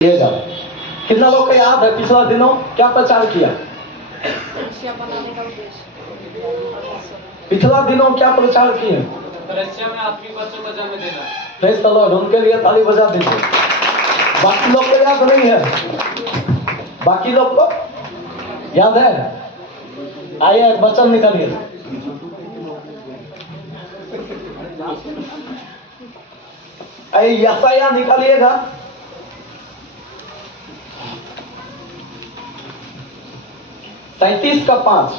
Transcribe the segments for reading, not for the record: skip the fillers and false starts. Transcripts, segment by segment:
कितना लोग को याद है पिछला दिनों क्या प्रचार किया? पिछला दिनों क्या प्रचार किए? रशिया में आपके बच्चों को जन्म देना। प्रेज़ द लॉर्ड, उनके लिए ताली बजा दीजिए। बाकी लोग को याद नहीं है? बाकी लोग को याद है? आइए एक वचन निकालिए। आइए यशायाह निकालिएगा। सैंतीस का 5।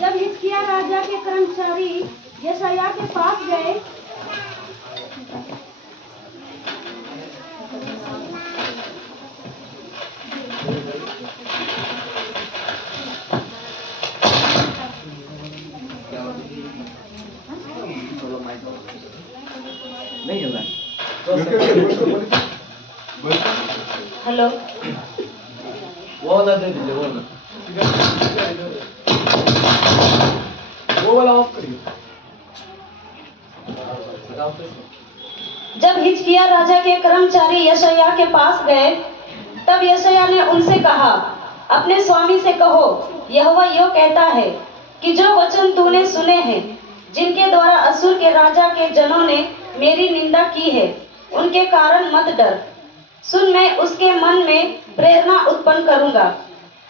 जब हिजकिय्याह राजा के कर्मचारी यशायाह के पास गए नहीं है हेलो वो वाला दे दीजिए, वो वाला ऑफ करिए। जब हिजकिय्याह राजा के कर्मचारी यशायाह के पास गए तब यशायाह ने उनसे कहा, अपने स्वामी से कहो, यहोवा यूं कहता है कि जो वचन तूने सुने हैं, जिनके द्वारा अश्शूर के राजा के जनों ने मेरी निंदा की है, उनके कारण मत डर। सुन, मैं उसके मन में प्रेरणा उत्पन्न करूंगा,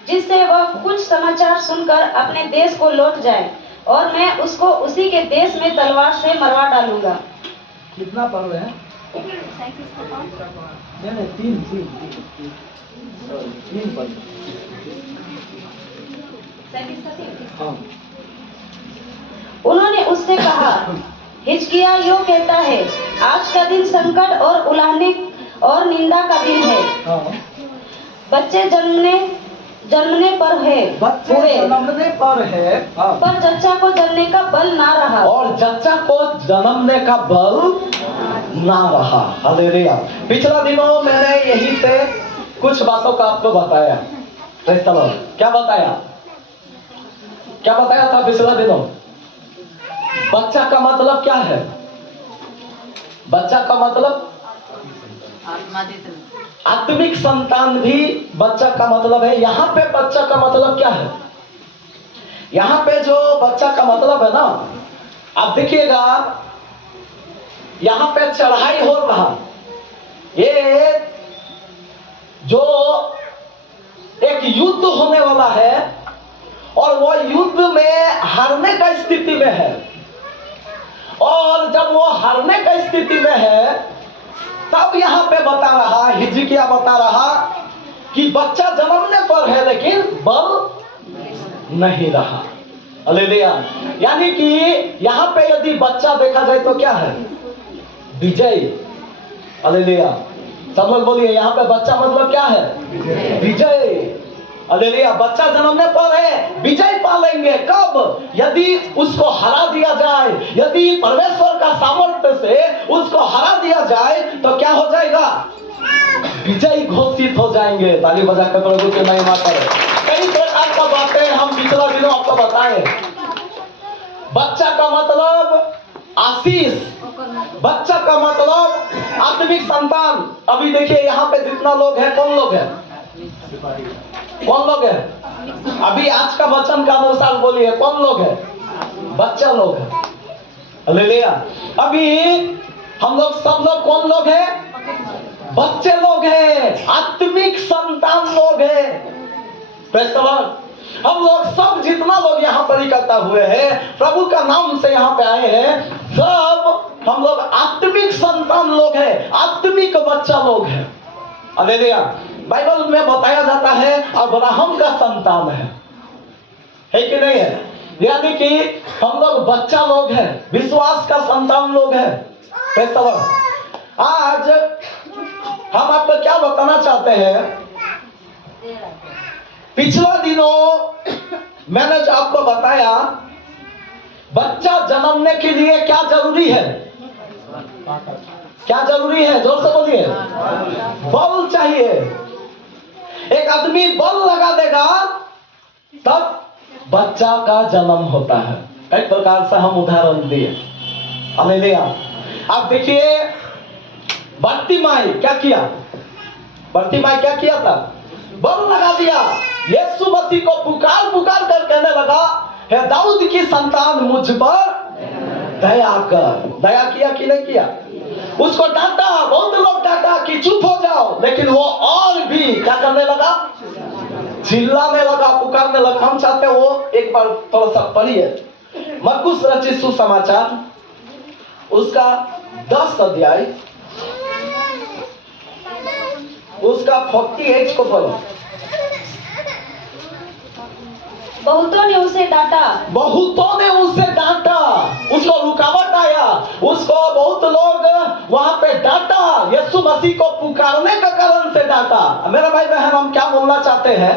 जिससे वह कुछ समाचार सुनकर अपने देश को लौट जाए, और मैं उसको उसी के देश में तलवार से मरवा डालूंगा। कितना पढ़ रहे हैं? नहीं, तीन पढ़। हाँ। उन्होंने उससे कहा, हिजकिय्याह यूं कहता है, आज का दिन संकट और उलाहने और निंदा का दिन है। हाँ। बच्चे जन्मने पर है, पर जच्चा को जन्मने का बल ना रहा। और जच्चा को जन्मने का बल ना रहा। हालेलुया। पिछला दिनों मैंने यही से कुछ बातों का आपको बताया। Praise the Lord. क्या बताया था पिछला दिनों? बच्चा का मतलब क्या है? बच्चा का मतलब आत्मिक संतान भी बच्चा का मतलब है। यहाँ पे बच्चा का मतलब क्या है? यहाँ पे जो बच्चा का मतलब है ना, आप देखिएगा, यहाँ पे चढ़ाई हो रहा। ये जो एक युद्ध होने वाला है, और वो युद्ध में हारने का स्थिति में है। और जब वो हारने का स्थिति में है, तब यहाँ पे बता रहा, हिजकिय्याह बता रहा कि बच्चा जन्मने पर है, लेकिन बल नहीं रहा। हालेलुया। यानी कि यहाँ पे यदि बच्चा देखा जाए तो क्या है? विजय। हालेलुया। सब लोग बोलिए, यहाँ पे बच्चा मतलब क्या है? विजय। हालेलुया। बच्चा जन्मने पर है, विजय पा लेंगे। कब? यदि उसको हरा दिया जाए, यदि परमेश्वर का सामर्थ्य से उसको हरा दिया जाए, तो क्या हो जाएगा? विजय घोषित हो जाएंगे। ताली बजा कर प्रभु की महिमा करें। कई प्रकार का बातें हम पिछला दिनों आपको बताए। बच्चा का मतलब आशीष, बच्चा का मतलब आत्मिक संतान। अभी देखिए यहाँ पे जितना लोग हैं, कौन लोग हैं? कौन लोग हैं? अभी आज का वचन का अनुसार बोलिए, कौन लोग हैं? बच्चा लोग हैं। हालेलुया। अभी हम लोग सब लोग कौन लोग हैं? बच्चे लोग हैं, आत्मिक संतान लोग हैं। Praise the Lord. हम लोग सब जितना लोग यहाँ पर इकट्ठा हुए हैं, प्रभु का नाम से यहाँ पे आए हैं, सब हम लोग आत्मिक संतान लोग हैं, आत्मिक बच्चा लोग हैं। हालेलुया। बाइबल में बताया जाता है अब्राहम का संतान है कि नहीं है? यानी कि हम लोग बच्चा लोग हैं, विश्वास का संतान लोग हैं। Praise the Lord. आज हम आपको क्या बताना चाहते हैं? पिछला दिनों मैंने जो आपको बताया, बच्चा जन्मने के लिए क्या जरूरी है? क्या जरूरी है? जोर से बोलिए। बल चाहिए। एक आदमी बल लगा देगा तब बच्चा का जन्म होता है। कई प्रकार से हम उदाहरण दिए। हालेलुया। अब देखिए बर्तिमाई क्या किया, बर्तिमाई क्या किया था, बल लगा दिया, यीशु मसीह को पुकार पुकार कर कहने लगा, हे दाऊद की संतान मुझ पर दया कर। दया किया कि नहीं किया? उसको डांटा, बहुत लोग डांटा कि चुप हो जाओ, लेकिन वो और भी क्या करने लगा, चिल्लाने लगा, पुकारने लगा। हम चाहते हैं वो एक बार थोड़ा सा पढ़िए मरकुस रचित सुसमाचार उसका 10 अध्याय उसका 48 को पढ़ो। बहुतों ने उसे डांटा, बहुतों ने उसे डांटा, उसको रुकावट आया, उसको बहुत लोग वहां पे डांटा, यीशु मसीह को पुकारने का कारण से डांटा। मेरा भाई बहन, हम क्या बोलना चाहते हैं,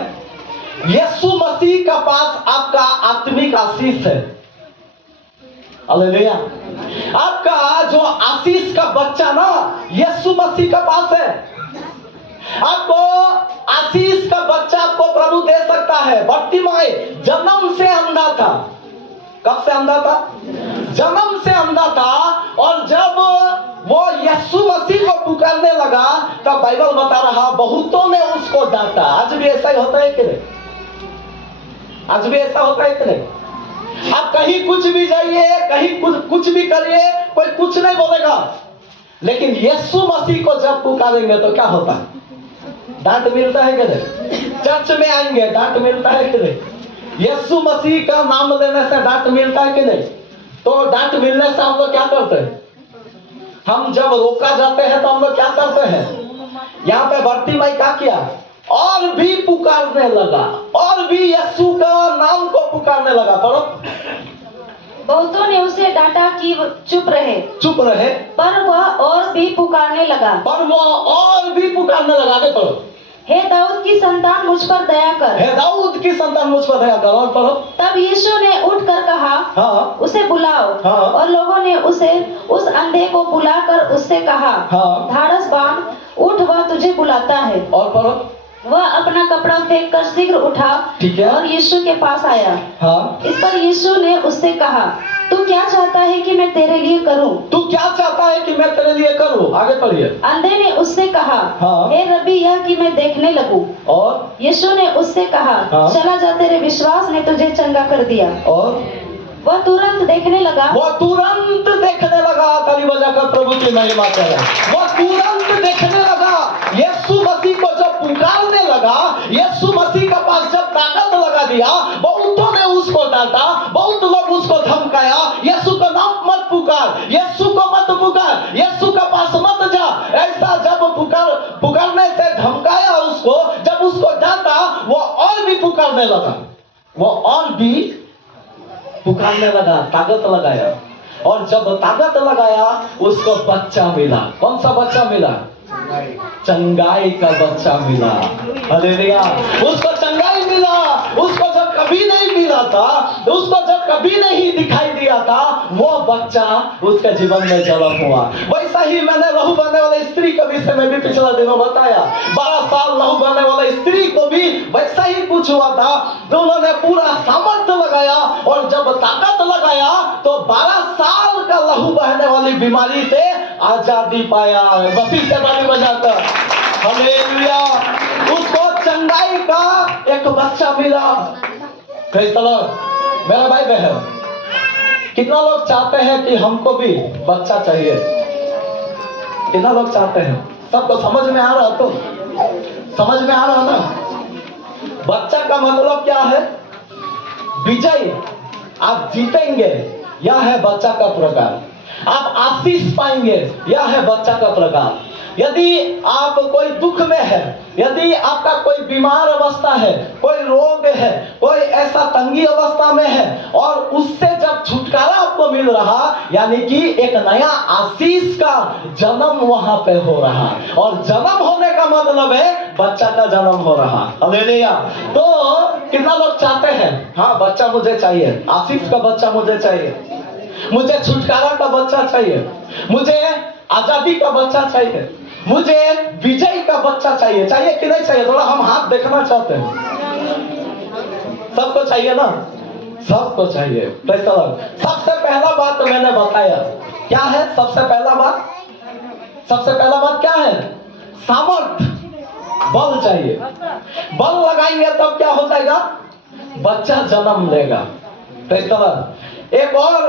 यीशु मसीह का पास आपका आत्मिक आशीष है। हालेलुया। आपका जो आशीष का बच्चा ना यीशु मसीह का पास है। आपको आशीष का बच्चा आपको प्रभु दे सकता है। बर्तिमाई जन्म से अंधा था। कब से अंधा था? जन्म से अंधा था। और जब वो यीशु मसीह को पुकारने लगा तब बाइबल बता रहा बहुतों ने उसको डांटा। आज भी ऐसा ही होता है कि नहीं? आज भी ऐसा होता है कि नहीं? आप कहीं कुछ भी जाइए, कहीं कुछ भी करिए, कोई कुछ नहीं बोलेगा, लेकिन यीशु मसीह को जब पुकारेंगे तो क्या होता है? डांट मिलता है कि नहीं? चर्च में आएंगे डांट मिलता है कि नहीं? यीशु मसीह का नाम लेने से डांट मिलता है कि नहीं? तो डांट मिलने से हम लोग क्या करते हैं? हम जब रोका जाते हैं तो हम लोग क्या करते हैं? यहाँ पे बर्तिमाई क्या किया? और भी पुकारने लगा, और भी यीशु का नाम को पुकारने लगा। पढ़ो। बहुतों ने उसे डांटा कि वो चुप रहे, चुप रहे, पर वह और भी पुकारने लगा, पर वो और भी पुकारने लगा। आगे पढ़ो। हे दाऊद की संतान मुझ पर दया कर, हे दाऊद की संतान मुझ पर दया कर। और पढ़ो। तब यीशु ने उठकर कहा, हाँ, उसे बुलाओ। हाँ। और लोगों ने उसे उस अंधे को बुलाकर उससे कहा, हाँ। धाड़स बांध, उठ, वह तुझे बुलाता है। और पढ़ो। वह अपना कपड़ा फेंक कर शीघ्र उठा ठीक है। और यीशु के पास आया। हाँ। इस पर यीशु ने उससे कहा, तू क्या चाहता है कि मैं तेरे लिए करूं? तू क्या चाहता है कि मैं तेरे लिए करूं? आगे पढ़िए। अंधे ने उससे कहा, हाँ। हे रब्बी, यह कि मैं देखने लगूं। और यीशु ने उससे कहा, हाँ। चला जा, तेरे विश्वास ने तुझे चंगा कर दिया। और वह तुरंत देखने लगा। वो तुरंत देखने लगा। ताली बजाकर प्रभु की महिमा करें। वो तुरंत देखने लगा। यीशु मसीह को जब पुकारने लगा, यीशु मसीह के पास जब ताकत लगा दिया, बहुतों ने उसको डांटा, बहुत लोग उसको धमकाया, यीशु का नाम मत पुकार, यीशु को मत पुकार, यीशु के पास मत जा। ऐसा जब पुकारने से धमकाया उसको, जब उसको डांटा, वो और भी पुकारने लगा, वो और भी पुकारने लगा, ताकत लगाया। और जब ताकत लगाया उसको बच्चा मिला। कौन सा बच्चा मिला? चंगाई का बच्चा मिला। हालेलुया। उसको चंगाई मिला। उसको जब कभी नहीं मिला था, उसको जब कभी नहीं दिखाई दिया था, वो बच्चा उसके जीवन में जन्म हुआ। वैसा ही मैंने लहू बहने वाले स्त्री के विषय में भी पिछला दिनों बताया। 12 साल लहू बहने वाले स्त्री को भी वैसा ही कुछ हुआ था। दोनों ने पूरा सामर्थ्य लगाया और जब ताकत लगाया तो 12 साल का लहू बहने वाली बीमारी से आजादी पाया। मसीह से ताली बजाकर हालेलुया। उसको चंगाई का एक बच्चा मिला। Praise the Lord. मेरा भाई बहन, कितना लोग चाहते हैं कि हमको भी बच्चा चाहिए? कितना लोग चाहते हैं? सबको समझ में आ रहा? तो समझ में आ रहा ना? बच्चा का मतलब क्या है? विजय, आप जीतेंगे, यह है बच्चा का प्रकार। आप आशीष पाएंगे, यह है बच्चा का प्रकार। यदि आप कोई दुख में है, यदि आपका कोई बीमार अवस्था है, कोई रोग है, कोई ऐसा तंगी अवस्था में है और उससे जब छुटकारा आपको मिल रहा, यानी कि एक नया आशीष का जन्म वहां पे हो रहा। और जन्म होने का मतलब है बच्चा का जन्म हो रहा। हालेलुया। तो कितना लोग चाहते हैं, हाँ बच्चा मुझे चाहिए, आशीष का बच्चा मुझे चाहिए, मुझे छुटकारा का बच्चा चाहिए, मुझे आजादी का बच्चा चाहिए, मुझे विजय का बच्चा चाहिए। चाहिए कि नहीं चाहिए? थोड़ा हम हाथ देखना चाहते हैं। सबको चाहिए ना? सबको चाहिए। Praise the Lord। सबसे पहला बात मैंने बताया क्या है? सबसे पहला बात क्या है? सामर्थ, बल चाहिए। बल लगाएंगे तब क्या हो जाएगा? बच्चा जन्म लेगा। Praise the Lord। एक और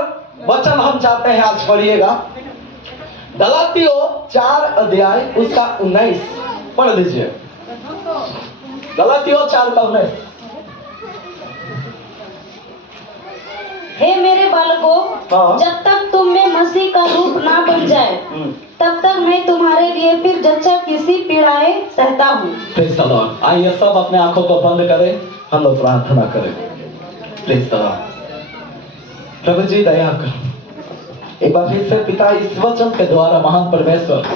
वचन हम चाहते हैं आज पढ़िएगा, गलातियों 4 अध्याय उसका 19 पढ़ लीजिए। गलातियों 4 का 19। हे मेरे बालकों, हाँ। जब तक तुम में मसीह का रूप ना बन जाए तब तक मैं तुम्हारे लिए फिर जच्चा किसी पीड़ाएं सहता हूँ। Praise the Lord। आइए सब अपने आंखों को बंद करें, हम लोग प्रार्थना करें। Praise the Lord। प्रभु जी दया कर। एक बार फिर से पिता इस वचन के द्वारा महान परमेश्वर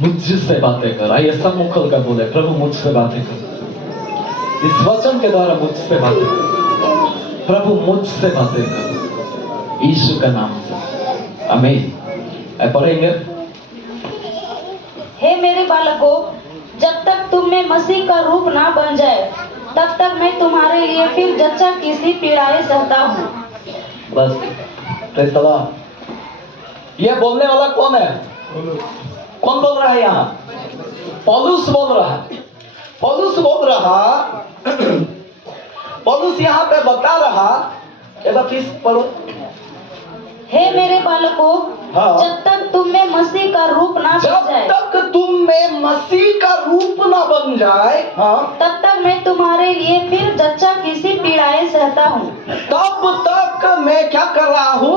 मुझसे बातें कर। आइए सब मुंह खोलकर बोले, प्रभु मुझसे बातें कर। इस वचन के द्वारा मुझसे बातें कर प्रभु, मुझसे बातें कर यीशु का नाम से, आमीन। पढ़ेंगे। हे मेरे बालकों, जब तक तुम में मसीह का रूप ना बन जाए तब तक मैं तुम्हारे लिए फिर जच्चा किसी पीड़ाएं सहता हूँ। बस। Praise the Lord. ये बोलने वाला कौन है? कौन बोल रहा है यहाँ? पौलुस बोल रहा है। पौलुस यहाँ पे बता रहा, एक बार फिर पढ़ो। हे मेरे बालकों, हाँ। जब तक तुम में मसीह का रूप ना बन जाए, जब तक तुम में मसीह का रूप ना बन जाए, हाँ, तब तक मैं तुम्हारे लिए फिर जच्चा किसी पीड़ाएं सहता हूँ। तब तक मैं क्या कर रहा हूँ?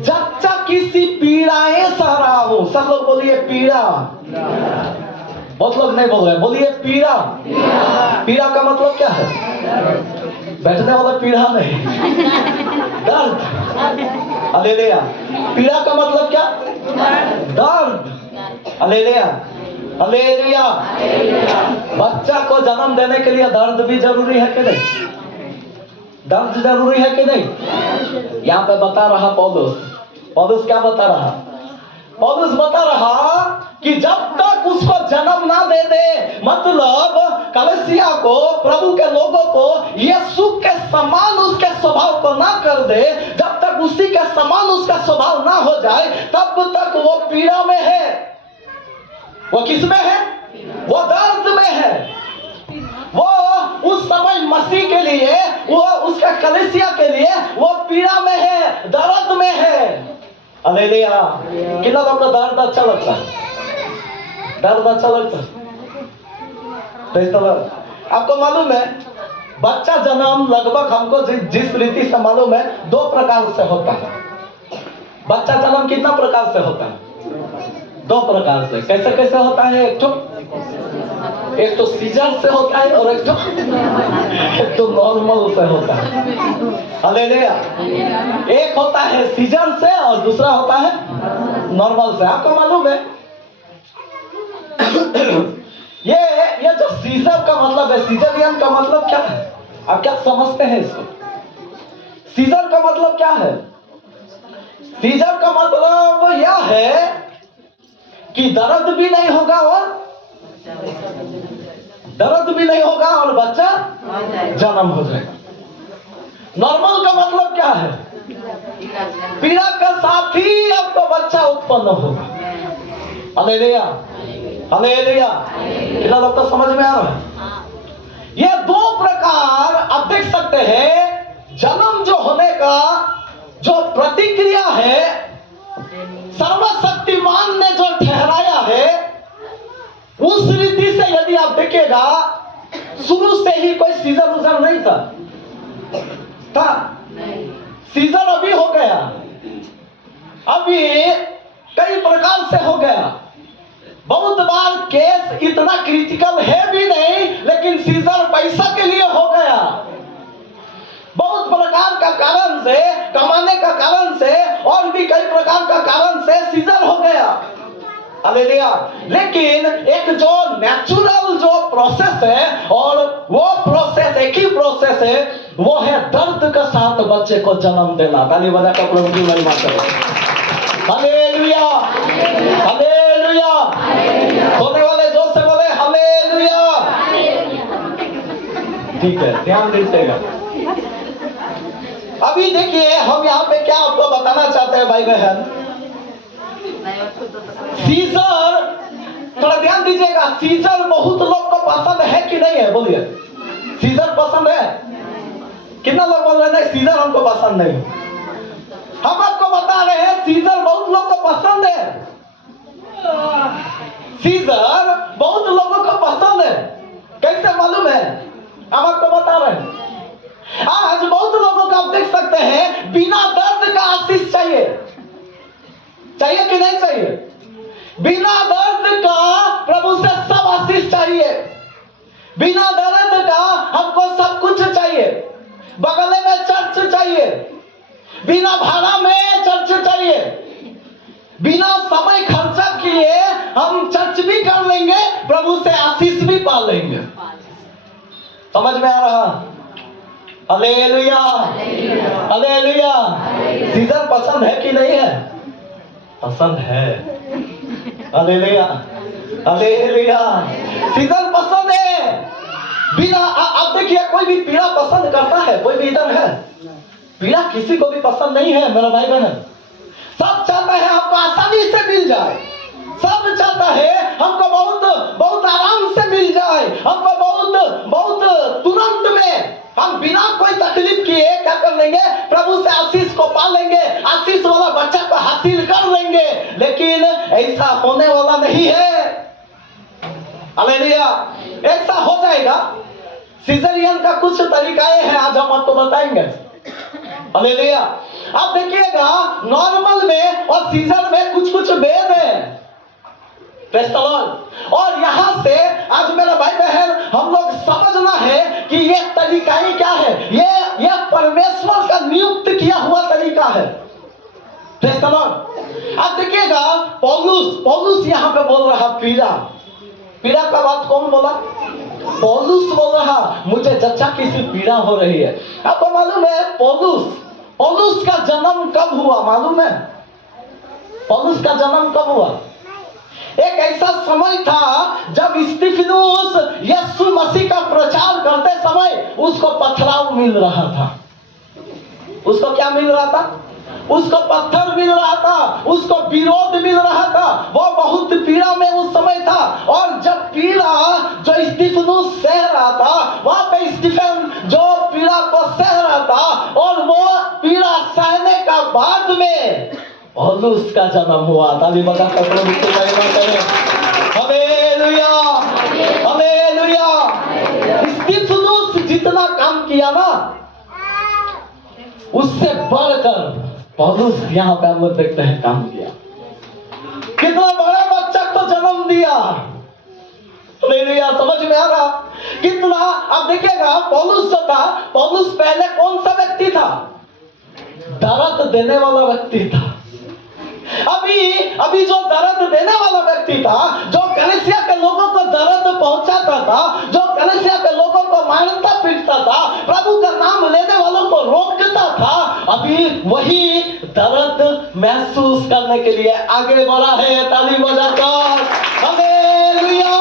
जच्चा किसी पीड़ाएं सह रहा हूँ। सब लोग बोलिए पीड़ा। बहुत लोग नहीं बोल रहे, बोलिए पीड़ा। पीड़ा का मतलब क्या है? बैठने वाला पीड़ा नहीं, दर्द। हालेलुया। पीड़ा का मतलब क्या? दर्द। Hallelujah, hallelujah. बच्चा को जन्म देने के लिए दर्द भी जरूरी है कि नहीं? दर्द जरूरी है कि नहीं? यहाँ पे बता रहा पौलुस क्या बता रहा? पौलुस बता रहा कि जब तक उसको जन्म ना दे दे, मतलब कलीसिया को, प्रभु के लोगों को यीशु के समान उसके स्वभाव को ना कर दे, जब तक उसी के समान उसका स्वभाव ना हो जाए, तब तक वो पीड़ा में है। वो किस में है? वो दर्द में है। वो उस समय मसीह के लिए, वो उसका कलीसिया के लिए वो पीड़ा में है, दर्द में है। हालेलुया। कितना लोगों को दर्द अच्छा लगता है? दर्द अच्छा लगता है? Praise the Lord. आपको मालूम है, बच्चा जन्म लगभग हमको जिस रीति से मालूम है, 2 प्रकार से होता है। बच्चा जन्म कितना प्रकार से होता है? 2 प्रकार से। कैसे कैसे होता है? एक तो सीजर से होता है और एक तो नॉर्मल से होता है। हालेलुया। एक होता है सीजर से और दूसरा होता है नॉर्मल से। आपको मालूम है ये जो सीजर का मतलब है, सीजरियन का मतलब क्या है? आप क्या समझते हैं इसको? सीजर का मतलब क्या है? सीजर का मतलब यह है कि दर्द भी नहीं होगा और बच्चा जन्म हो जाएगा। नॉर्मल का मतलब क्या है? पीड़ा का साथ ही आपको बच्चा उत्पन्न होगा। Hallelujah, hallelujah. कितना लोग को समझ में आ रहा है? ये 2 प्रकार आप देख सकते हैं। जन्म जो होने का जो प्रतिक्रिया है, सर्वशक्तिमान ने जो ठहराया है, उस रीति से यदि आप देखिएगा, शुरू से ही कोई सीजर उजर नहीं था। सीजर अभी हो गया, अभी कई प्रकार से हो गया। बहुत बार केस इतना क्रिटिकल है भी नहीं, लेकिन सीजर पैसा के लिए हो गया। बहुत प्रकार का कारण से, कमाने का कारण से, और भी कई प्रकार का कारण से सीजर हो गया। हालेलुया। लेकिन एक जो नेचुरल जो प्रोसेस है, और वो प्रोसेस एक ही प्रोसेस है, वो है दर्द के साथ बच्चे को जन्म देना। ताली बजाकर प्रभु की महिमा करो। Hallelujah, hallelujah. सोने वाले जोर से बोले हालेलुया। ठीक है, ध्यान दीजिएगा। अभी देखिए हम यहाँ पे क्या आपको बताना चाहते हैं भाई बहन। सीजर, थोड़ा ध्यान दीजिएगा, सीजर बहुत लोग को पसंद है कि नहीं है? बोलिए, सीजर पसंद है? कितना लोग बोल रहे हैं सीजर हमको पसंद नहीं? हम आपको बता रहे हैं सीजर बहुत लोग को पसंद है। सीजर बहुत लोगों को पसंद है। कैसे मालूम है? हम आपको बता रहे हैं। आज बहुत लोगों को आप देख सकते हैं बिना दर्द का आशीष चाहिए। चाहिए कि नहीं चाहिए? बिना दर्द का प्रभु से सब आशीष चाहिए। बिना दर्द का हमको सब कुछ चाहिए। बगल में चर्च चाहिए, बिना भाड़ा में चर्च चाहिए, बिना समय खर्चा किए हम चर्च भी कर लेंगे, प्रभु से आशीष भी पा लेंगे। समझ में आ रहा? Hallelujah, hallelujah. सीजर पसंद है कि नहीं है? पसंद है। Hallelujah, hallelujah. सीजर पसंद है। बिना आप देखिए, कोई भी पीड़ा पसंद करता है? कोई भी इधर है? पीड़ा किसी को भी पसंद नहीं है मेरा भाई बहन। सब चाहता है हमको आसानी से मिल जाए। सब चाहता है हमको बहुत बहुत आराम से मिल जाए, हमको बहुत बहुत तुरंत में हम बिना कोई तकलीफ किए क्या कर लेंगे? प्रभु से आशीष को पा लेंगे, आशीष वाला बच्चा को हासिल कर लेंगे। लेकिन ऐसा होने वाला नहीं है। हालेलुया। ऐसा हो जाएगा। सीजरियन का कुछ तरीकाएं हैं, आज हम आपको बताएंगे। हालेलुया। आप देखिएगा नॉर्मल में और सीजर में कुछ कुछ भेद है। Praise the Lord. और यहाँ से आज मेरा भाई बहन हम लोग समझना है कि ये तरीकाएं क्या है। ये परमेश्वर का नियुक्त किया हुआ तरीका है। Praise the Lord. आप देखिएगा पौलुस यहाँ पे बोल रहा पीड़ा का बात कौन बोला? पौलुस बोल रहा मुझे जच्चा किसी पीड़ा हो रही है। आपको मालूम है पौलुस का जन्म कब हुआ? मालूम है पौलुस का जन्म कब हुआ? एक ऐसा समय था जब स्तिफनुस यीशु मसीह का प्रचार करते समय उसको पथराव मिल रहा था। उसको क्या मिल रहा था? उसको पत्थर मिल रहा था, उसको विरोध मिल रहा था। वो बहुत पीड़ा में उस समय था। और जब पीड़ा जो स्तिफनुस सह रहा था, वहां पे स्टीफन जो पीड़ा को सह रहा था, और वो पीड़ा सहने का बाद में पौलुस का जन्म हुआ। ताली बजा कर प्रभु की महिमा करें। Hallelujah, hallelujah. स्तिफनुस जितना काम किया ना, उससे बढ़कर पौलुस यहाँ पे हम लोग देखते हैं काम किया। कितना बड़ा बच्चा को जन्म दिया। हालेलुया। समझ में आ रहा? कितना आप देखिएगा पौलुस जो था, पौलुस पहले कौन सा व्यक्ति था? दर्द देने वाला व्यक्ति था। अभी जो दर्द देने वाला व्यक्ति था, जो कलीसिया के लोगों को दर्द पहुंचाता था, जो कलीसिया के लोगों को मारता पीटता था, प्रभु का नाम लेने वालों को रोकता था, अभी वही दर्द महसूस करने के लिए आगे बढ़ा है। ताली बजाकर हालेलुया,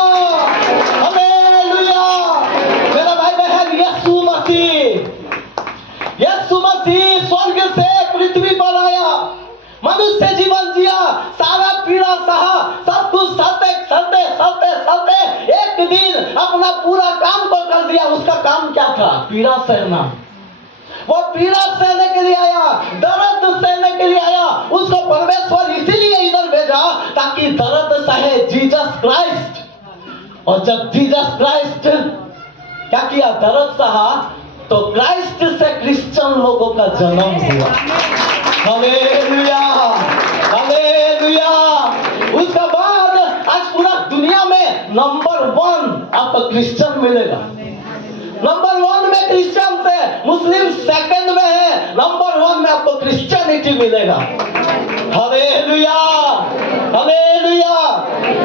हालेलुया। मेरा भाई बहन, यीशु मसीह स्वर्ग से पृथ्वी पर आया, मनुष्य जीवन जिया, सारा पीड़ा सहा, सब कुछ सहते एक दिन अपना पूरा काम को कर दिया। उसका काम क्या था? पीड़ा सहना। वो पीड़ा सहने के लिए आया, दर्द सहने के लिए आया। उसको परमेश्वर इसीलिए इधर भेजा ताकि दर्द सहे जीसस क्राइस्ट। और जब जीसस क्राइस्ट क्या किया? दर्द सहा, तो क्राइस्ट से क्रिश्चियन लोगों का जन्म हुआ। Hallelujah, hallelujah. उसके बाद आज पूरा दुनिया में नंबर 1 आपको क्रिश्चियन मिलेगा। नंबर 1 में क्रिश्चियन है, मुस्लिम सेकंड में है, नंबर 1 में आपको क्रिश्चियनिटी मिलेगा। Hallelujah, hallelujah.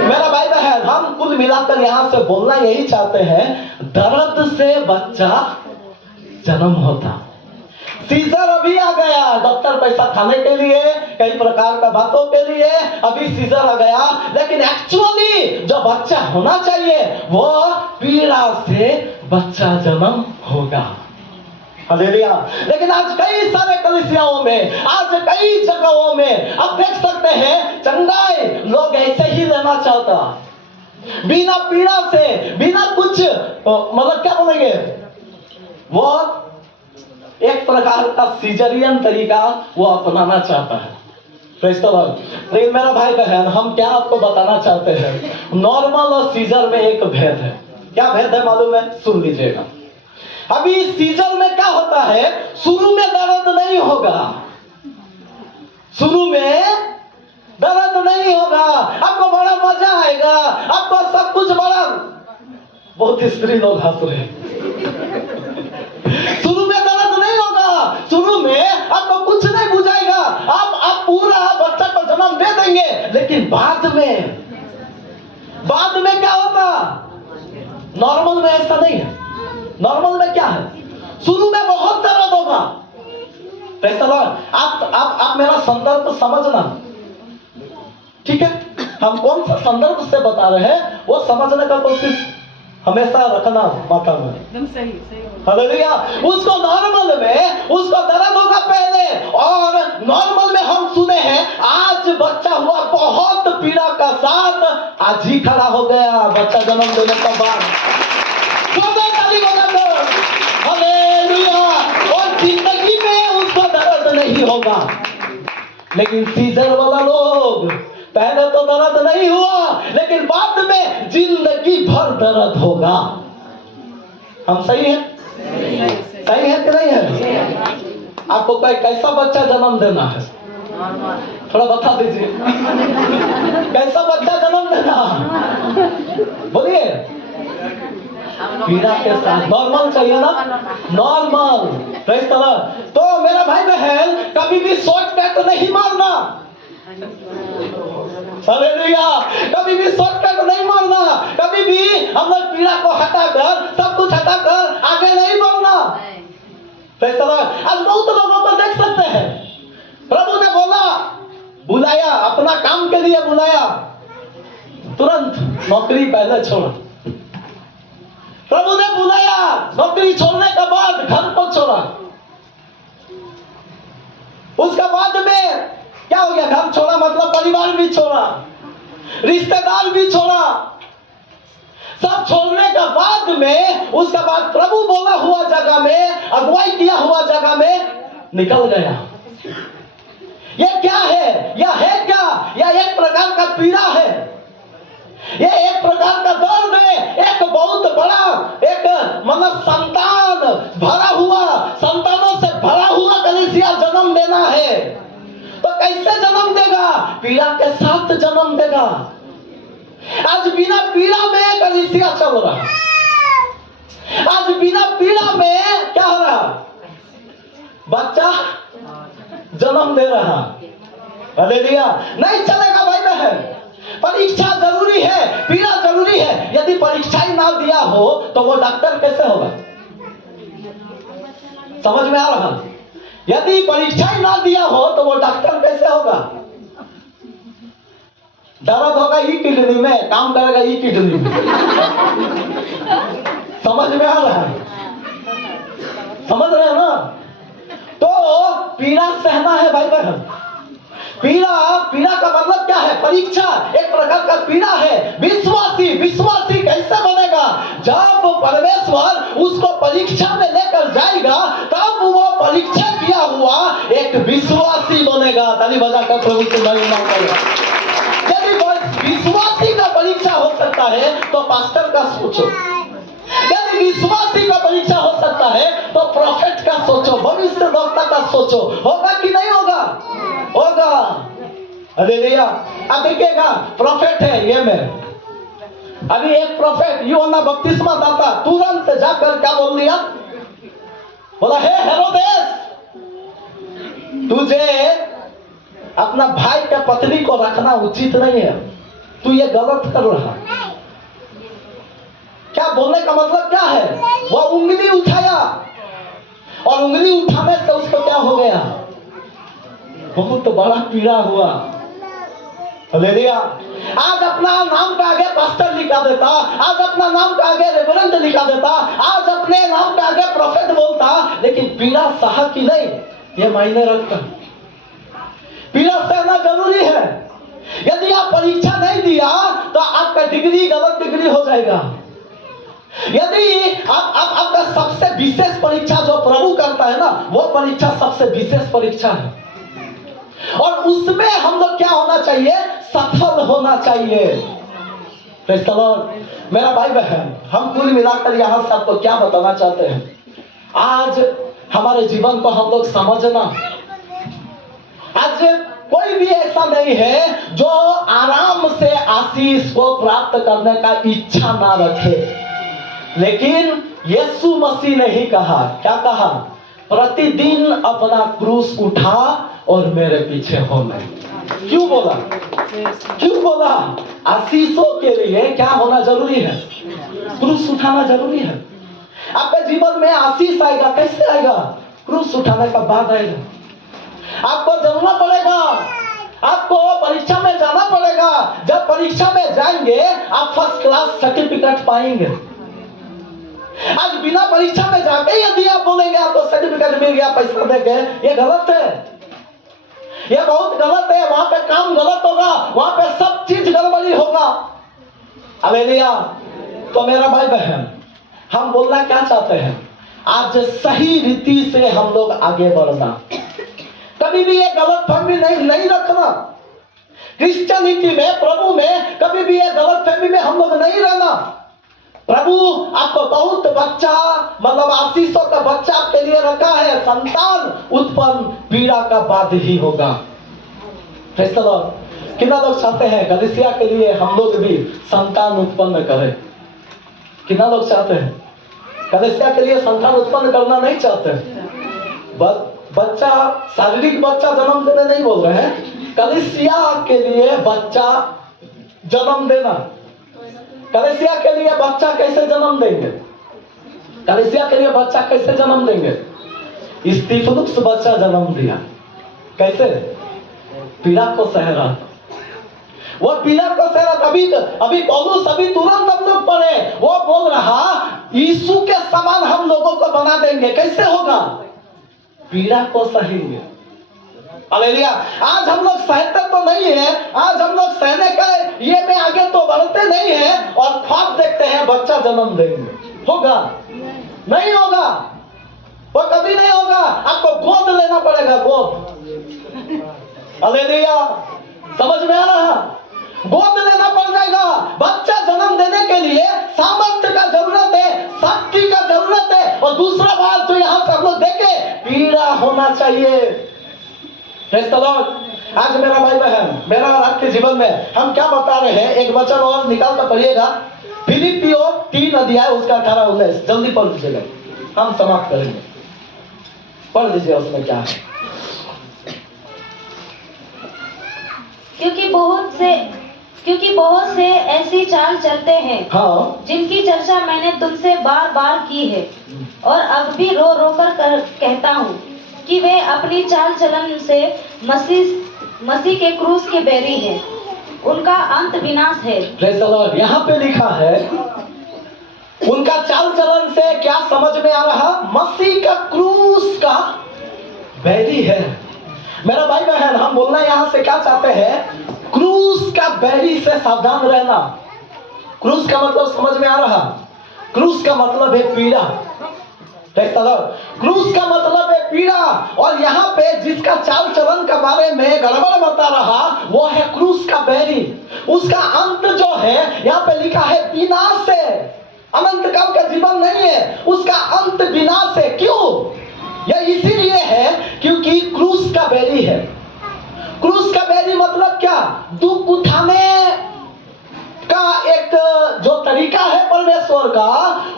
मेरा भाई बहन, हम कुल मिलाकर यहाँ से बोलना यही चाहते हैं, दर्द से बच्चा जन्म होता। सीजर अभी आ गया, डॉक्टर पैसा खाने के लिए, कई प्रकार का बातों के लिए अभी सीजर आ गया, लेकिन एक्चुअली जो बच्चा होना चाहिए वो पीड़ा से बच्चा जन्म होगा। हालेलुया। लेकिन आज कई सारे कलीसियाओं में, आज कई जगहों में आप देख सकते हैं चंगाई लोग ऐसे ही लेना चाहता, बिना पीड़ा से, बिना कुछ मतलब क्या बोलेंगे, वो एक प्रकार का सीजरियन तरीका वो अपनाना चाहता है। Praise the Lord. लेकिन मेरा भाई बहन, हम क्या आपको बताना चाहते हैं, नॉर्मल और सीजर में एक भेद है। क्या भेद है मालूम है? सुन लीजिएगा। अभी सीजर में क्या होता है, शुरू में दर्द नहीं होगा, शुरू में दर्द नहीं होगा, आपको बड़ा मजा आएगा, आपको सब कुछ बड़ा, बहुत स्त्री लोग हंस रहे हैं। शुरू में दर्द नहीं होगा, शुरू में आपको कुछ नहीं बुझाएगा, आप पूरा बच्चा को जन्म दे देंगे, लेकिन बाद में क्या होता, नॉर्मल में ऐसा नहीं है। नॉर्मल में क्या है, शुरू में बहुत दर्द होगा। Praise the Lord. आप मेरा संदर्भ समझना, ठीक है? हम कौन सा संदर्भ से बता रहे हैं वो समझने का कोशिश हमेशा रखना माथा में। एकदम सही हालेलुया। उसको नॉर्मल में उसको दर्द होगा पहले, और नॉर्मल में हम सुने हैं आज बच्चा हुआ बहुत पीड़ा का साथ, आज ही खड़ा हो गया बच्चा जन्म देने के बाद। हालेलुया। और जिंदगी में उसको दर्द नहीं होगा। लेकिन सीजर वाला लोग, पहले तो दर्द नहीं हुआ, लेकिन बाद में जिंदगी भर दर्द होगा। हम सही है? सही है कि नहीं है? आपको कोई कैसा बच्चा जन्म देना है, थोड़ा बता दीजिए। कैसा बच्चा जन्म देना, बोलिए। पीड़ा के साथ नॉर्मल चाहिए ना, नॉर्मल। Praise the Lord. तो मेरा भाई बहन, कभी भी शॉर्टकट नहीं मारना। हालेलुया। कभी भी शॉर्टकट नहीं मारना, कभी भी हम लोग पीड़ा को हटाकर, सब कुछ हटाकर आगे नहीं बढ़ना। Praise the Lord. आज बहुत लोगों को देख सकते हैं, प्रभु ने बुलाया, अपना काम के लिए बुलाया, तुरंत नौकरी पहले छोड़ा। प्रभु ने बुलाया, नौकरी छोड़ने के बाद घर को छोड़ा। उसके बाद में क्या हो गया, घर छोड़ा मतलब परिवार भी छोड़ा, रिश्तेदार भी छोड़ा। सब छोड़ने के बाद में उसके बाद प्रभु बोला हुआ जगह में, अगुवाई किया हुआ जगह में निकल गया। यह क्या है, यह है क्या, यह एक प्रकार का पीड़ा है, यह एक प्रकार का दर्द है। एक बहुत बड़ा, एक मतलब संतान भरा हुआ, संतानों से भरा हुआ कलीसिया जन्म देना है। तो कैसे जन्म देगा, पीड़ा के साथ जन्म देगा। आज बिना पीड़ा में कलीसिया चल रहा, आज बिना पीड़ा में क्या हो रहा, बच्चा जन्म दे रहा। हालेलुया। नहीं चलेगा भाई बहन, परीक्षा जरूरी है, पीड़ा जरूरी है। यदि परीक्षा ही ना दिया हो तो वो डॉक्टर कैसे होगा, समझ में आ रहा? यदि परीक्षा ही ना दिया हो तो वो डॉक्टर कैसे होगा? दर्द होगा ई किडनी में, काम करेगा ई किडनी में। समझ में आ रहा है? समझ रहे हैं ना? तो पीड़ा सहना है भाई बहन। पीड़ा का मतलब क्या है, परीक्षा एक प्रकार का पीड़ा है। विश्वासी कैसे बनेगा, जब परमेश्वर उसको परीक्षा में लेकर जाएगा तब वो परीक्षा किया हुआ एक विश्वासी बनेगा। ताली बजाकर प्रभु की महिमा करेगा। यदि विश्वासी का परीक्षा हो सकता है तो पास्टर का सोचो, यदि विश्वासी का परीक्षा हो सकता है तो प्रोफेट का सोचो, भविष्यवक्ता का सोचो। होगा कि नहीं होगा? होगा। हालेलुया। अब देखिएगा, प्रोफेट है ये में, अभी एक प्रोफेट यूहन्ना बपतिस्मा दाता तुरंत जाकर क्या बोल दिया, बोला हे हेरोदेस, तुझे अपना भाई के पत्नी को रखना उचित नहीं है, तू ये गलत कर रहा। क्या बोलने का मतलब क्या है, वह उंगली उठाया और उंगली उठाने से उसको क्या हो गया, बहुत बड़ा पीड़ा हुआ। हालेलुया। आज अपना नाम के आगे पास्टर लिखा देता, आज अपना नाम के आगे रेवरेंड लिखा देता, आज अपने नाम के आगे प्रोफेट बोलता, लेकिन पीड़ा सहा कि नहीं, ये मायने रखता। पीड़ा सहना जरूरी है। यदि आप परीक्षा नहीं दिया तो आपका डिग्री गलत डिग्री हो जाएगा। यदि आपका सबसे विशेष परीक्षा जो प्रभु करता है ना, वो परीक्षा सबसे विशेष परीक्षा है, और उसमें हम लोग क्या होना चाहिए, सफल होना चाहिए। Praise the Lord। मेरा भाई बहन, हम कुल मिलाकर यहाँ से आपको क्या बताना चाहते हैं, आज हमारे जीवन को हम लोग समझना, आज कोई भी ऐसा नहीं है जो आराम से आशीष को प्राप्त करने का इच्छा ना रखे, लेकिन यीशु मसीह ने ही कहा, क्या कहा, प्रतिदिन अपना क्रूस उठा और मेरे पीछे होना। क्यों बोला, क्यों बोला? आशीषों के लिए क्या होना जरूरी है, क्रूस उठाना जरूरी है। आपके जीवन में आशीष आएगा, कैसे आएगा, क्रूस उठाने का बाद आएगा। आपको जमना पड़ेगा, आपको परीक्षा में जाना पड़ेगा। जब परीक्षा में जाएंगे आप फर्स्ट क्लास सर्टिफिकेट पाएंगे। आज बिना परीक्षा में जाके यदि आप बोलेंगे आपको सर्टिफिकेट मिल गया पैसा देके, ये गलत है, ये बहुत गलत है। वहां पे काम गलत होगा, वहां पे सब चीज गड़बड़ी होगा। हालेलुया। तो मेरा भाई बहन, हम बोलना क्या चाहते हैं, आज सही रीति से हम लोग आगे बढ़ना, कभी भी ये गलत फहमी नहीं रखना। क्रिश्चियनिटी में, प्रभु में कभी भी ये गलत फहमी में हम लोग नहीं रहना। प्रभु आपको बहुत बच्चा, मतलब आशीषों का बच्चा आपके लिए रखा है। संतान उत्पन्न पीड़ा का बाद ही होगा। कितना लोग चाहते हैं गलीसिया के लिए हम लोग भी संतान उत्पन्न करें? कितना लोग चाहते हैं? गलीसिया के लिए संतान उत्पन्न करना नहीं चाहते। बच्चा, शारीरिक बच्चा जन्म देने नहीं बोल रहे हैं, कलीसिया के लिए बच्चा जन्म देना। कलीसिया के लिए बच्चा कैसे जन्म देंगे? कलीसिया के लिए बच्चा कैसे जन्म देंगे? स्तिफनुस बच्चा जन्म दिया, कैसे? पीड़ा को सह रहा, वो पीड़ा को सह रहा। अभी पौलुस अभी तुरंत हम लोग पढ़े, वो बोल रहा यीशु के समान हम लोगों को बना देंगे। कैसे होगा? पीड़ा को सहेंगे। हालेलुया। आज हम लोग सहते तो नहीं है, आज हम लोग सहने का ये में आगे तो बढ़ते नहीं है, और ख्वाब देखते हैं बच्चा जन्म देंगे। होगा? नहीं होगा, वो कभी नहीं होगा। आपको गोद लेना पड़ेगा, गोद। हालेलुया। समझ में आ रहा? गोद लेना पड़ जाएगा। बच्चा जन्म देने के लिए सामर्थ्य का जरूरत है, शक्ति का जरूरत है, और दूसरा बात तो यहाँ से हम लोग देखे, पीड़ा होना चाहिए। Praise the Lord. आज मेरा भाई बहन, मेरा और आपके जीवन में हम क्या बता रहे हैं, एक वचन और निकाल कर पढ़िएगा, फिलिपियों 3 अध्याय उसका 18-19, जल्दी पढ़ दीजिएगा, हम समाप्त करेंगे। पढ़ दीजिए, उसमें क्या है। क्योंकि बहुत से ऐसी चाल चलते हैं, हाँ, जिनकी चर्चा मैंने तुमसे बार बार की है, और अब भी रो रो कर कहता हूँ कि वे अपनी चाल चलन से मसीह के क्रूस के बैरी हैं, उनका अंत विनाश है। Praise the Lord. यहाँ पे लिखा है उनका चाल चलन से क्या समझ में आ रहा? मसीह का क्रूस का बैरी है। मेरा भाई बहन, हम बोलना यहाँ से क्या चाहते हैं, क्रूस का बैरी से सावधान रहना। क्रूस का मतलब समझ में आ रहा? क्रूस का मतलब है पीड़ा। क्रूस का मतलब है पीड़ा, और यहाँ पे जिसका चाल चलन के बारे में गड़बड़ बता रहा वो है क्रूस का बैरी। उसका अंत जो है यहाँ पे लिखा है विनाश से। अनंत काल का जीवन नहीं है, उसका अंत विनाश है। क्यों? यह इसीलिए है क्योंकि क्रूस का बैरी है। क्रूस का बैरी मतलब क्या? दुख उठाने का एक जो तरीका है परमेश्वर का,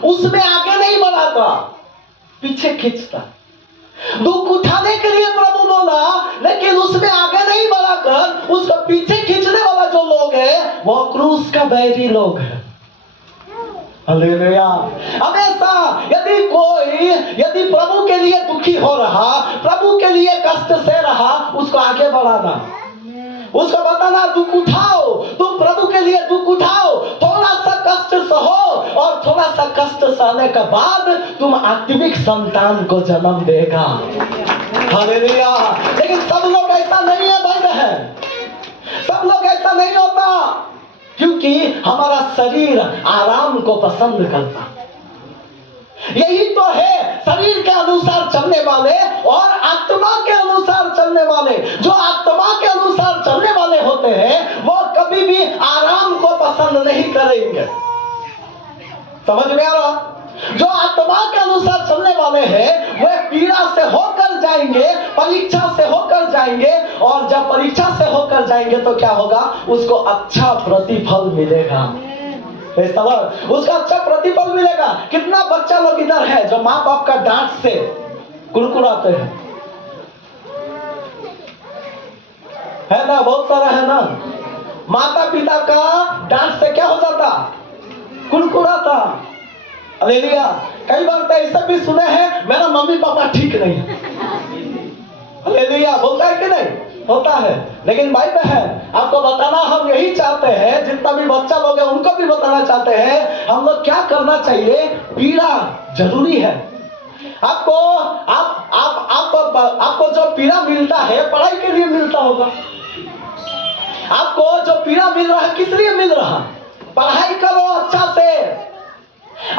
उसमें आगे नहीं बढ़ाता, पीछे खींचता। दुख उठाने के लिए प्रभु बोला, लेकिन उसमें आगे नहीं बढ़ाकर उसको पीछे खींचने वाला जो लोग है वो क्रूस का बैरी लोग है। हालेलुया। हमेशा यदि प्रभु के लिए दुखी हो रहा, प्रभु के लिए कष्ट से रहा, उसको आगे बढ़ाना, उसको बताना दुख उठाओ, तुम प्रभु के के लिए दुख उठाओ, थोड़ा सा कष्ट सहो, और थोड़ा सा कष्ट सहने के बाद तुम आत्मिक संतान को जन्म देगा। हालेलुया। लेकिन सब लोग ऐसा नहीं है भाई बहन, सब लोग ऐसा नहीं होता, क्योंकि हमारा शरीर आराम को पसंद करता। यही तो है, शरीर के अनुसार चलने वाले और आत्मा के अनुसार चलने वाले। जो आत्मा के अनुसार चलने वाले होते हैं वो कभी भी आराम को पसंद नहीं करेंगे। समझ में आ रहा? जो आत्मा के अनुसार चलने वाले हैं वे पीड़ा से होकर जाएंगे, परीक्षा से होकर जाएंगे, और जब परीक्षा से होकर जाएंगे तो क्या होगा? उसको अच्छा प्रतिफल मिलेगा। उसका अच्छा प्रतिफल मिलेगा। कितना बच्चा लोग इधर है जो माँ बाप का डांट से कुड़कुड़ाते हैं, है ना? बहुत सारा है ना। माता पिता का डांट से क्या हो जाता? कुड़कुड़ाता। हालेलुया। कई बार तो ऐसा भी सुने हैं, मेरा मम्मी पापा ठीक नहीं है। हालेलुया। बोलता है कि नहीं? होता है। लेकिन भाई बहन, आपको बताना हम यही चाहते हैं, जितना भी बच्चा लोग है उनको भी बताना चाहते हैं, हम लोग क्या करना चाहिए। पीड़ा जरूरी है। आपको जो पीड़ा मिलता है पढ़ाई के लिए मिलता होगा। आपको जो पीड़ा मिल रहा है किस लिए मिल रहा? पढ़ाई करो अच्छा से,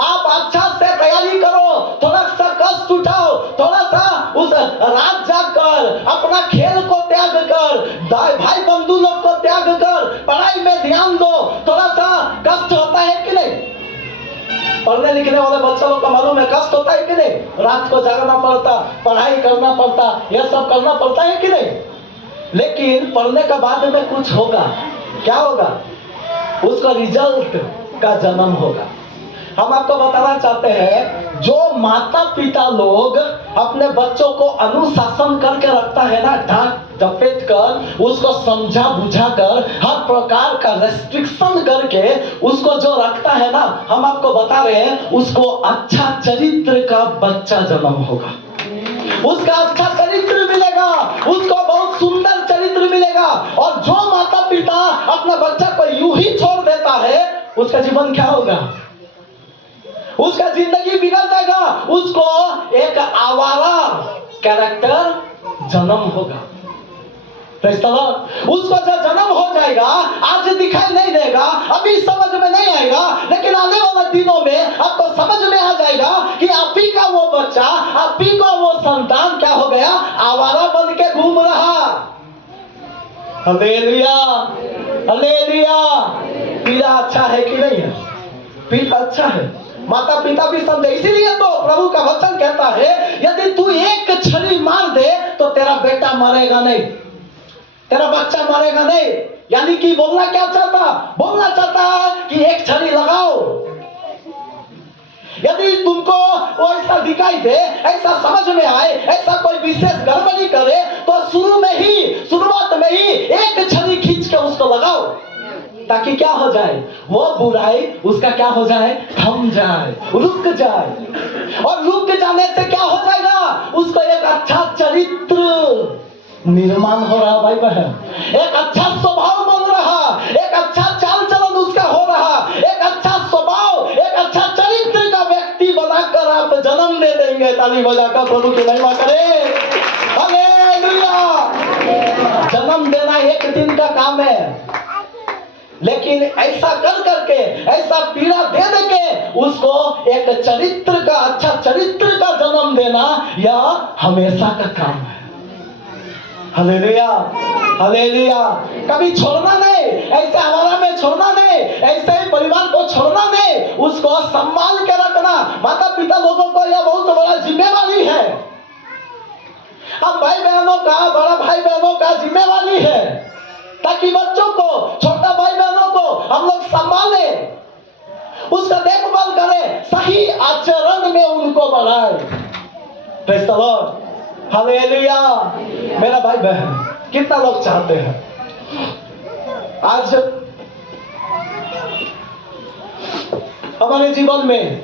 आप अच्छा से तैयारी करो, थोड़ा सा कष्ट उठाओ, थोड़ा सा उस रात जाकर अपना खेल को त्याग कर, भाई बंधु लोग को त्याग कर पढ़ाई में ध्यान दो। थोड़ा सा कष्ट होता है कि नहीं? पढ़ने लिखने वाले बच्चों लोग का मालूम है कष्ट होता है कि नहीं? रात को जागना पड़ता, पढ़ाई करना पड़ता, यह सब करना पड़ता है कि नहीं? लेकिन पढ़ने के बाद में कुछ होगा। क्या होगा? उसका रिजल्ट का जन्म होगा। हम आपको बताना चाहते हैं, जो माता पिता लोग अपने बच्चों को अनुशासन करके रखता है ना, डांट डपेट कर, उसको समझा बुझा कर, हर प्रकार का रेस्ट्रिक्शन करके उसको जो रखता है ना, हम आपको बता रहे हैं उसको अच्छा चरित्र का बच्चा जन्म होगा। उसका अच्छा चरित्र मिलेगा, उसको बहुत सुंदर चरित्र मिलेगा। और जो माता पिता अपना बच्चा को यूं ही छोड़ देता है, उसका जीवन क्या होगा? उसका जिंदगी बिगड़ जाएगा। उसको एक आवारा कैरेक्टर जन्म होगा। उसको जो जन्म हो जाएगा, आज दिखाई नहीं देगा, अभी समझ में नहीं आएगा, लेकिन आने वाले दिनों में आपको समझ में आ जाएगा कि आप ही का वो बच्चा, आप ही का वो संतान क्या हो गया? आवारा बन के घूम रहा। Hallelujah, hallelujah. पीड़ा अच्छा है कि नहीं है? पीड़ा अच्छा है। माता पिता भी समझे, इसीलिए तो प्रभु का वचन कहता है, यदि तू एक छड़ी मार दे तो तेरा बेटा मरेगा नहीं, तेरा बच्चा मरेगा नहीं। यानी कि बोलना क्या चाहता? बोलना चाहता है कि एक छड़ी लगाओ। यदि तुमको वो ऐसा दिखाई दे, ऐसा समझ में आए, ऐसा कोई विशेष गड़बड़ी करे, तो शुरुआत में ही एक छड़ी खींच के उसको लगाओ, ताकि क्या हो जाए? वो बुराई उसका क्या हो जाए? थम जाए, रुक जाए। और रुक जाने से क्या हो जाएगा? उसको एक अच्छा चरित्र निर्माण हो रहा भाई बहन, एक अच्छा स्वभाव बन रहा, एक अच्छा चाल चलन उसका हो रहा, एक अच्छा स्वभाव, एक अच्छा चरित्र का व्यक्ति बनाकर आप जन्म दे देंगे। ताली बजाकर प्रभु की महिमा करें। हालेलुया। जन्म देना एक दिन का काम है, लेकिन ऐसा कर करके, ऐसा पीड़ा दे दे के उसको एक चरित्र का, अच्छा चरित्र का जन्म देना, यह हमेशा का काम है। Hallelujah, hallelujah. कभी छोड़ना नहीं, ऐसे हमारा में छोड़ना नहीं, ऐसे ही परिवार को छोड़ना नहीं, उसको संभाल के रखना। माता पिता लोगों को यह बहुत बड़ा जिम्मेवारी है। अब भाई बहनों का, बड़ा भाई बहनों का जिम्मेवारी है, ताकि बच्चों को, छोटा भाई बहनों को हम लोग संभाले, उसका देखभाल करें, सही आचरण में उनको बढ़ाए। Praise the Lord, hallelujah. मेरा भाई बहन, कितना लोग चाहते हैं आज हमारे जीवन में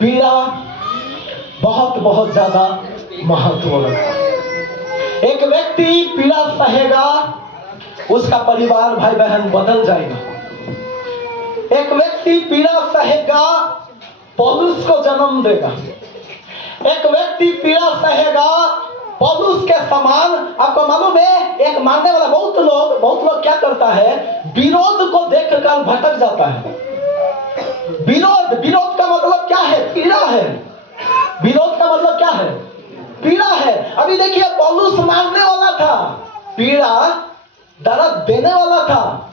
पीड़ा बहुत बहुत ज्यादा महत्व रखता है। एक व्यक्ति पीड़ा सहेगा उसका परिवार भाई बहन बदल जाएगा। एक व्यक्ति पीड़ा सहेगा, पौलुस को जन्म देगा। एक व्यक्ति पीड़ा सहेगा, पौलुस के समान। आपको मालूम है, एक मानने वाला बहुत लोग क्या करता है, विरोध को देखकर भटक जाता है। विरोध का मतलब क्या है? पीड़ा है। विरोध का मतलब क्या है? पीड़ा है। अभी देखिए, पौलुस मारने वाला था, पीड़ा दर्द देने वाला था,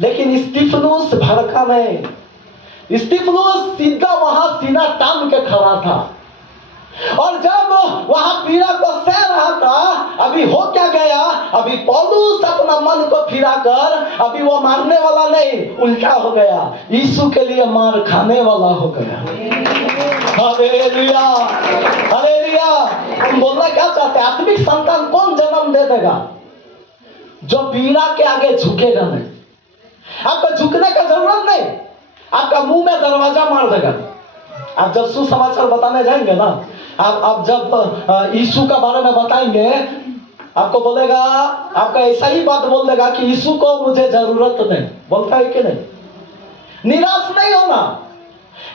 लेकिन स्तिफनुस भड़का नहीं। स्तिफनुस सीधा वहां सीना तान के खड़ा था, और जब वहां पीड़ा को सह रहा था, अभी हो क्या गया, अभी पौलुस अपना मन को फिराकर, अभी वो मारने वाला नहीं, उल्टा हो गया, यीशु के लिए मार खाने वाला हो गया। Hallelujah, hallelujah. हम बोलना क्या चाहते हैं? आत्मिक संतान कौन जन्म दे देगा? जो पीड़ा के आगे झुकेगा नहीं। आपको झुकने का जरूरत नहीं, आपका मुंह में दरवाजा मार देगा। आप जब सुसमाचार बताने जाएंगे ना, आप जब यीशु का बारे में बताएंगे, आपको बोलेगा, आपका ऐसा ही बात बोल देगा कि यीशु को मुझे जरूरत नहीं। बोलता है कि नहीं? निराश नहीं होना।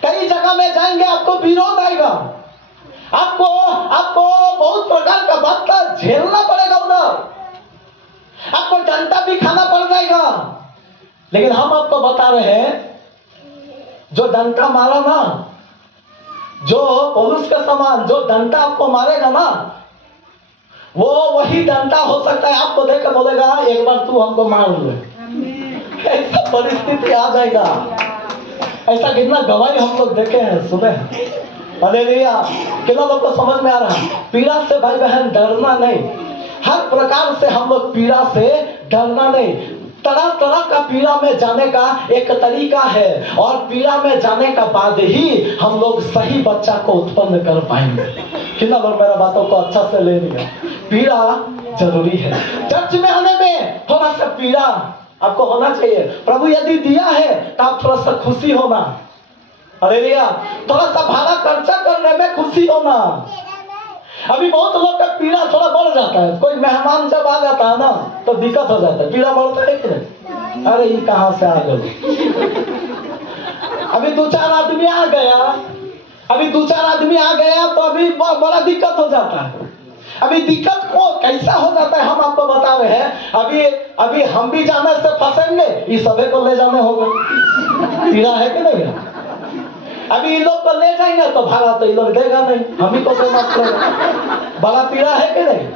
कई जगह में जाएंगे, आपको विरोध आएगा, आपको बहुत प्रकार का बात झेलना पड़ेगा, उधर आपको डंडा भी खाना पड़ जाएगा। लेकिन हम आपको बता रहे हैं, जो डंडा मारा ना, जो पौलुस के समान जो डंडा आपको मारेगा ना, वो वही डंडा हो सकता है आपको देखकर बोलेगा, एक बार तू हमको मार ले। ऐसा परिस्थिति आ जाएगा। ऐसा कितना गवाही हम लोग देखे हैं, सुने हैं। हालेलुया। कितना लोग को समझ में आ रहा है? पीड़ा से भाई बहन डरना नहीं। हर प्रकार से हम लोग पीड़ा से डरना नहीं। तरह तरह का पीड़ा में जाने का एक तरीका है, और पीड़ा में जाने का बाद ही हम लोग सही बच्चा को उत्पन्न कर पाएंगे। कितना लोग मेरा बातों को अच्छा से ले लिया? पीड़ा जरूरी है। चर्च में आने में थोड़ा सा पीड़ा आपको होना चाहिए। प्रभु यदि दिया है तो आप थोड़ा सा खुशी होना। हालेलुया। थोड़ा सा भाड़ा खर्चा करने में खुशी होना। अभी बहुत लोग का पीड़ा थोड़ा बढ़ जाता है। कोई मेहमान जब आ जाता है ना, तो दिक्कत हो जाता है, पीड़ा बढ़ता है कि नहीं? अरे ये कहां से आ गए? अभी दो चार आदमी आ गया, तो अभी बड़ा दिक्कत हो जाता है। अभी दिक्कत को कैसा हो जाता है हम आपको बता रहे हैं। अभी हम भी जाने से फंसेंगे, ये सभी को ले जाने होगा। पीड़ा है कि नहीं? अभी इन लोग को ले जाएंगे तो भाड़ा तो ये लोग देगा नहीं, हम ही को देना पड़ेगा। बड़ा पीड़ा है कि नहीं?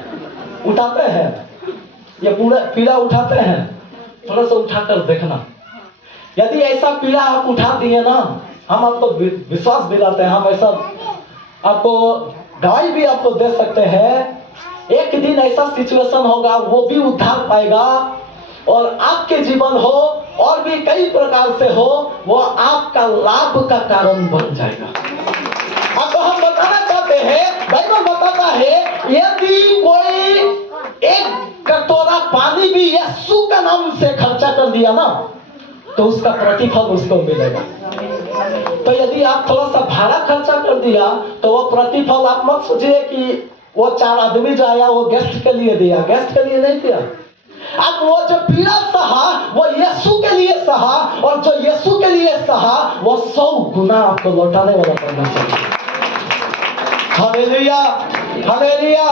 उठाते हैं, ये पूरा पीड़ा उठाते हैं। थोड़ा सा उठाकर देखना, यदि ऐसा पीड़ा आप उठा दिए ना, हम आपको विश्वास दिलाते हैं, हम ऐसा आपको दवाई भी आपको दे सकते हैं। एक दिन ऐसा सिचुएशन होगा, वो भी उद्धार पाएगा, और आपके जीवन हो और भी कई प्रकार से हो, वो आपका लाभ का कारण बन जाएगा। अब हम बताना चाहते हैं, बाइबल बताता है, यदि कोई एक कटोरा पानी भी यीशु के नाम से खर्चा कर दिया ना, तो उसका प्रतिफल उसको मिलेगा। तो यदि आप थोड़ा सा भाड़ा खर्चा कर दिया, तो वो प्रतिफल आप मत सोचिए कि वो 4 आदमी जो आया वो गेस्ट के लिए दिया, गेस्ट के लिए नहीं दिया। अब वो जो पीड़ा सहा, वो यीशु के लिए सहा, और जो यीशु के लिए सहा, वो 100 गुना आपको लौटाने वाला करना चाहिए। Hallelujah, hallelujah.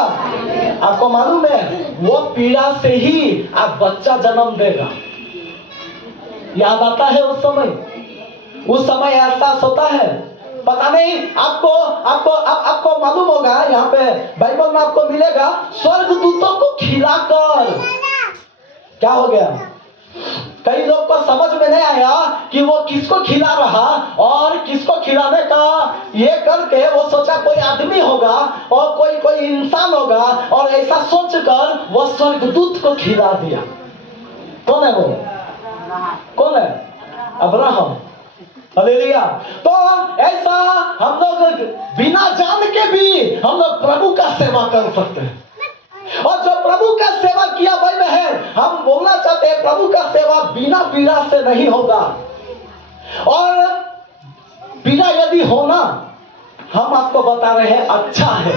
आपको मालूम है, वो पीड़ा से ही आप बच्चा जन्म देगा। याद आता है उस समय एहसास होता है। पता नहीं आपको मालूम होगा, यहाँ पे बाइबल में आपको मिलेगा, स्वर्गदूतों को खिलाकर क्या हो गया? कई लोग को समझ में नहीं आया कि वो किसको खिला रहा, और किसको खिलाने का ये करके वो सोचा कोई आदमी होगा और कोई इंसान होगा, और ऐसा सोचकर वो स्वर्गदूत को खिला दिया। कौन है वो? कौन है? अब्राहम। हालेलुया। तो ऐसा हम लोग बिना जान के भी हम लोग प्रभु का सेवा कर सकते हैं, और जो प्रभु का सेवा किया भाई बहन, हम बोलना चाहते हैं, प्रभु का सेवा बिना पीड़ा से नहीं होगा। और पीड़ा यदि होना, हम आपको बता रहे हैं, अच्छा है।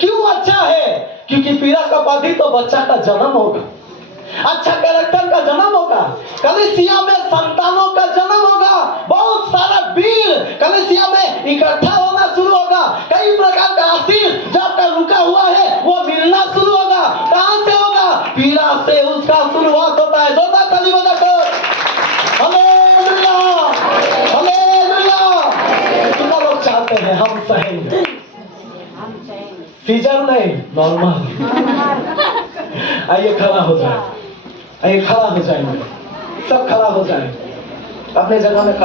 क्यों अच्छा है? क्योंकि पीड़ा का बाद ही तो बच्चा का जन्म होगा। अच्छा कैरेक्टर का जन्म होगा, कलीसिया में संतानों का जन्म होगा, बहुत सारा वीर कलीसिया में इकट्ठा होना शुरू होगा, कई प्रकार का आशीष जो आपका रुका हुआ है वो मिलना शुरू होगा। कहां से होगा? पीड़ा से उसका शुरुआत होता है। जोरदार ताली बजाकर हालेलुया, हालेलुया। कितना लोग चाहते हैं हम सहेंगे? सीजन नहीं, नॉर्मल। आइए खड़ा हो जाए, आइए खड़ा हो जाएंगे, सब खड़ा हो जाए अपने जगह में।